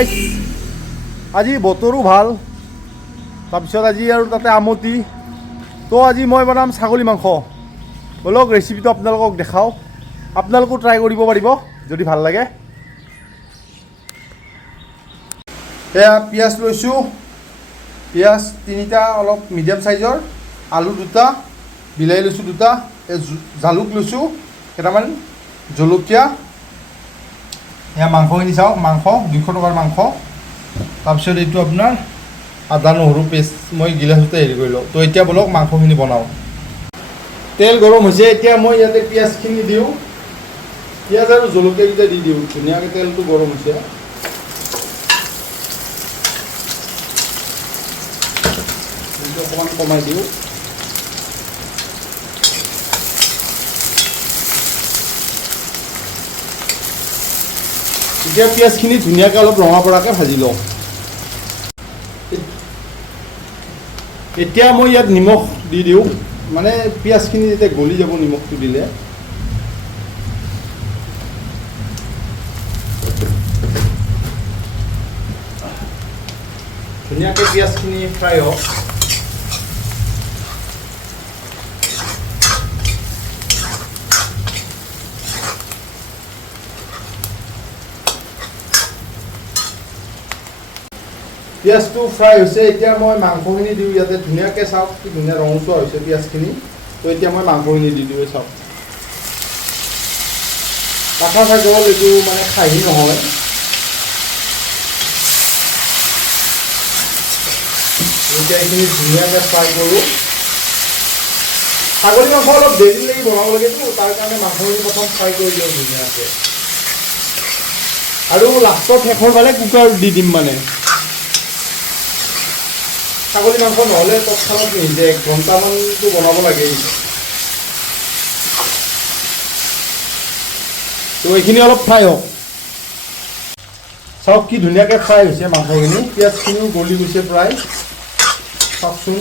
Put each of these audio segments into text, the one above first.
গাইছ আজি বতৰো ভাল তাৰপিছত আজি আৰু তাতে আমতি তো আজি মই বনাম ছাগলী মাংস বলক ৰেচিপিটো আপোনালোকক দেখাও আপোনালোকো ট্ৰাই কৰিব পাৰিব যদি ভাল লাগে এয়া পিঁয়াজ লৈছোঁ পিঁয়াজ তিনিটা অলপ মিডিয়াম সাইজৰ আলু দুটা বিলাহী লৈছোঁ দুটা জালুক লৈছোঁ কেইটামান জলকীয়া এয়া মাংসখিনি চাওক মাংস 200 টকাৰ মাংস তাৰপিছত এইটো আপোনাৰ আদা নহৰু পেষ্ট মই গিলাচতে হেৰি কৰিলোঁ তো এতিয়া বলক মাংসখিনি বনাওঁ তেল গৰম হৈছে এতিয়া মই ইয়াতে পিঁয়াজখিনি দিওঁ পিঁয়াজ আৰু জলকীয়াকেইটা দি দিওঁ ধুনীয়াকৈ তেলটো গৰম হৈছে অকণমান কমাই দিওঁ এতিয়া পিঁয়াজখিনি ধুনীয়াকৈ অলপ ৰঙা পৰাকৈ ভাজি লওঁ এতিয়া মই ইয়াত নিমখ দি দিওঁ মানে পিঁয়াজখিনি যেতিয়া গলি যাব নিমখটো দিলে ধুনীয়াকৈ পিঁয়াজখিনি ফ্ৰাই হওক পিঁয়াজটো ফ্ৰাই হৈছে এতিয়া মই মাংসখিনি দিওঁ ইয়াতে ধুনীয়াকৈ চাওক কি ধুনীয়া ৰঙচুৱা হৈছে পিঁয়াজখিনি তো এতিয়া মই মাংসখিনি দি দিওঁ চাওক কাটা ছাগল এইটো মানে খাহী নহয় এতিয়া এইখিনি ধুনীয়াকৈ ফ্ৰাই কৰোঁ ছাগলী মাংস অলপ দেৰি লাগি বনাব লাগেতো তাৰ কাৰণে মাংসখিনি প্ৰথম ফ্ৰাই কৰি দিওঁ ধুনীয়াকৈ আৰু লাষ্টত শেষৰ ফালে কুকাৰত দি দিম মানে ছাগলী মাংস নহ'লে তৎক্ষণাত নিসিজে 1 ঘণ্টামানটো বনাব লাগে তো এইখিনি অলপ ফ্ৰাই হওক চাওক কি ধুনীয়াকৈ ফ্ৰাই হৈছে মাংসখিনি পিঁয়াজখিনিও গলি গৈছে প্ৰায় চাওকচোন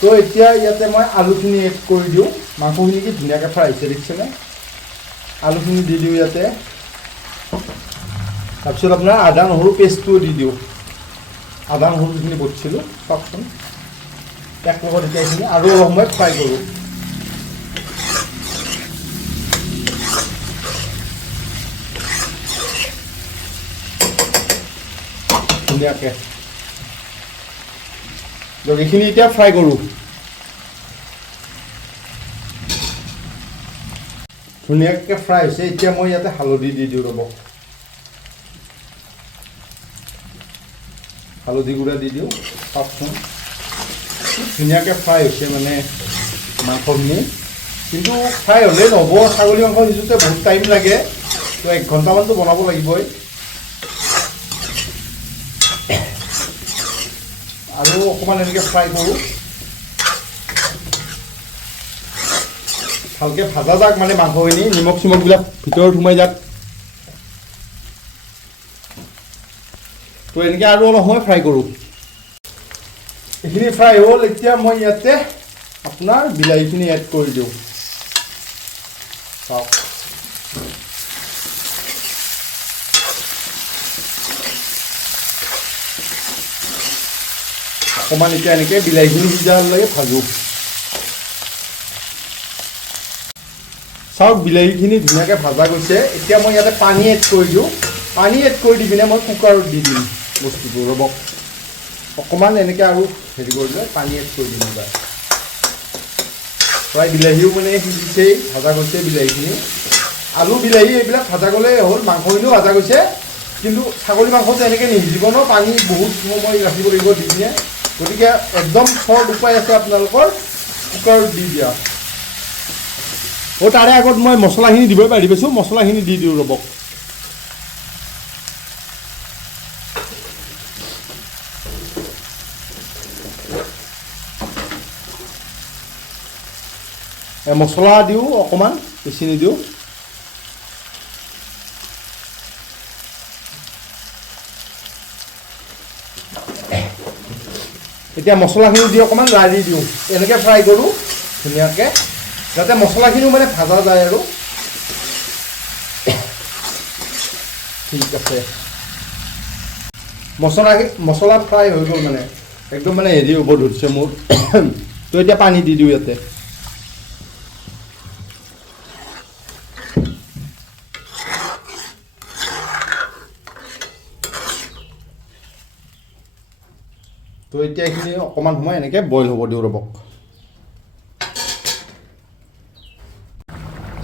তো এতিয়া ইয়াতে মই আলুখিনি এড কৰি দিওঁ মাংসখিনি কি ধুনীয়াকৈ ফ্ৰাই হৈছে দেখিছেনে আলুখিনি দি দিওঁ ইয়াতে তাৰপিছত আপোনাৰ আদা নহৰু পেষ্টটোও দি দিওঁ আদা নহৰু যিখিনি বটিছিলোঁ চাওকচোন এক লগত এতিয়া এইখিনি আৰু অলপ সময় ফ্ৰাই কৰোঁ ধুনীয়াকৈ এইখিনি এতিয়া ফ্ৰাই কৰোঁ ধুনীয়াকৈ ফ্ৰাই হৈছে এতিয়া মই ইয়াতে হালধি দি দিওঁ ৰ'ব হালধি গুড়া দি দিওঁ চাওকচোন ধুনীয়াকৈ ফ্ৰাই হৈছে মানে মাংসখিনি কিন্তু ফ্ৰাই হ'লেই নহ'ব ছাগলী মাংস সিজোতে বহুত টাইম লাগে তো 1 ঘণ্টামানটো বনাব লাগিবই আৰু অকণমান এনেকৈ ফ্ৰাই কৰোঁ ভালকৈ ভাজা যাক মানে মাংসখিনি নিমখ চিমখবিলাক ভিতৰত সোমাই যাক তো এনেকৈ আৰু অলপ সময় ফ্ৰাই কৰোঁ এইখিনি ফ্ৰাই হ'ল এতিয়া মই ইয়াতে আপোনাৰ বিলাহীখিনি এড কৰি দিওঁ চাওক অকণমান এতিয়া এনেকৈ বিলাহীখিনি সিজালৈকে ভাজোঁ চাওক বিলাহীখিনি ধুনীয়াকৈ ভাজা গৈছে এতিয়া মই ইয়াতে পানী এড কৰি দিওঁ পানী এড কৰি দি পিনে মই কুকাৰত দি দিম বস্তুটো ৰ'বক অকণমান এনেকৈ আৰু হেৰি কৰিলে পানী এড কৰি দিম এবাৰ প্ৰায় বিলাহীও মানে সিজিছেই ভাজা গৈছে বিলাহীখিনি আলু বিলাহী এইবিলাক ভাজা গ'লেই হ'ল মাংসখিনিও ভাজা গৈছে কিন্তু ছাগলী মাংসটো এনেকৈ নিসিজিব ন পানী বহুত সময় ৰাখিব লাগিব দি পিনে গতিকে একদম শৰ্ট উপায় আছে আপোনালোকৰ কুকাৰত দি দিয়া তাৰে আগত মই মছলাখিনি দিবই পাৰি পাইছোঁ মছলাখিনি দি দিওঁ ৰ'বক মছলা দিওঁ অকণমান বেছি নিদিওঁ এতিয়া মছলাখিনি দি অকণমান লাৰি দিওঁ এনেকৈ ফ্ৰাই কৰোঁ ধুনীয়াকৈ যাতে মছলাখিনিও মানে ভাজা যায় আৰু ঠিক আছে মছলা ফ্ৰাই হৈ গ'ল মানে একদম মানে হেৰি হ'ব ধৰিছে মোৰ তো এতিয়া পানী দি দিওঁ ইয়াতে তো এতিয়া এইখিনি অকণমান সময় এনেকৈ বইল হ'ব দিওঁ ৰ'বক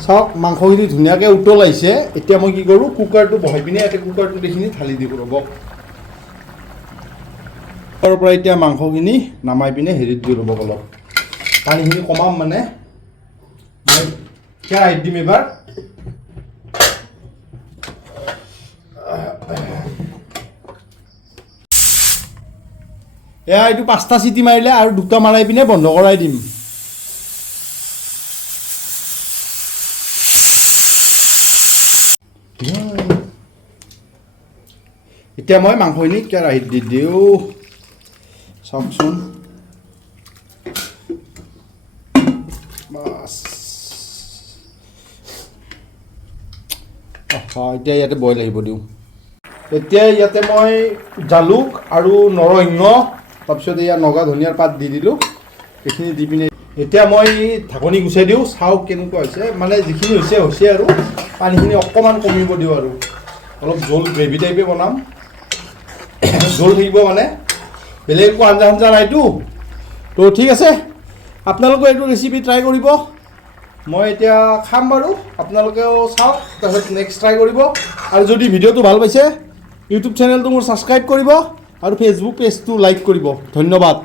চাওক মাংসখিনি ধুনীয়াকৈ উতল আহিছে এতিয়া মই কি কৰোঁ কুকাৰটো বহাই পিনে ইয়াতে কুকাৰটোত এইখিনি ঢালি দিওঁ ৰ'বক তাৰ পৰা এতিয়া মাংসখিনি নামাই পিনে হেৰিত দিওঁ ৰ'বক অলপ পানীখিনি কমাম মানে মই কেৰাহীত দিম এবাৰ এয়া এইটো 5টা চিটি মাৰিলে আৰু 2টা মাৰাই পিনে বন্ধ কৰাই দিম এতিয়া মই মাংসখিনি কেৰাহীত দি দিওঁ চাওকচোন বাছ এতিয়া ইয়াতে বইল আহিব দিওঁ এতিয়া ইয়াতে মই জালুক আৰু নৰসিংহ তাৰপিছত এয়া নগা ধনিয়াৰ পাত দি দিলোঁ এইখিনি দি পিনে এতিয়া মই ঢাকনি গুচাই দিওঁ চাওক কেনেকুৱা হৈছে মানে যিখিনি হৈছে আৰু পানীখিনি অকণমান কমিব দিওঁ আৰু অলপ জোল গ্ৰেভি টাইপে বনাম জোল থাকিব মানে বেলেগ একো আঞ্জা নাইতো তো ঠিক আছে আপোনালোকে এইটো ৰেচিপি ট্ৰাই কৰিব মই এতিয়া খাম বাৰু আপোনালোকেও চাওক তাৰপিছত নেক্সট ট্ৰাই কৰিব আৰু যদি ভিডিঅ'টো ভাল পাইছে ইউটিউব চেনেলটো মোৰ ছাবস্ক্ৰাইব কৰিব আৰু ফেচবুক পেজটো লাইক কৰিব ধন্যবাদ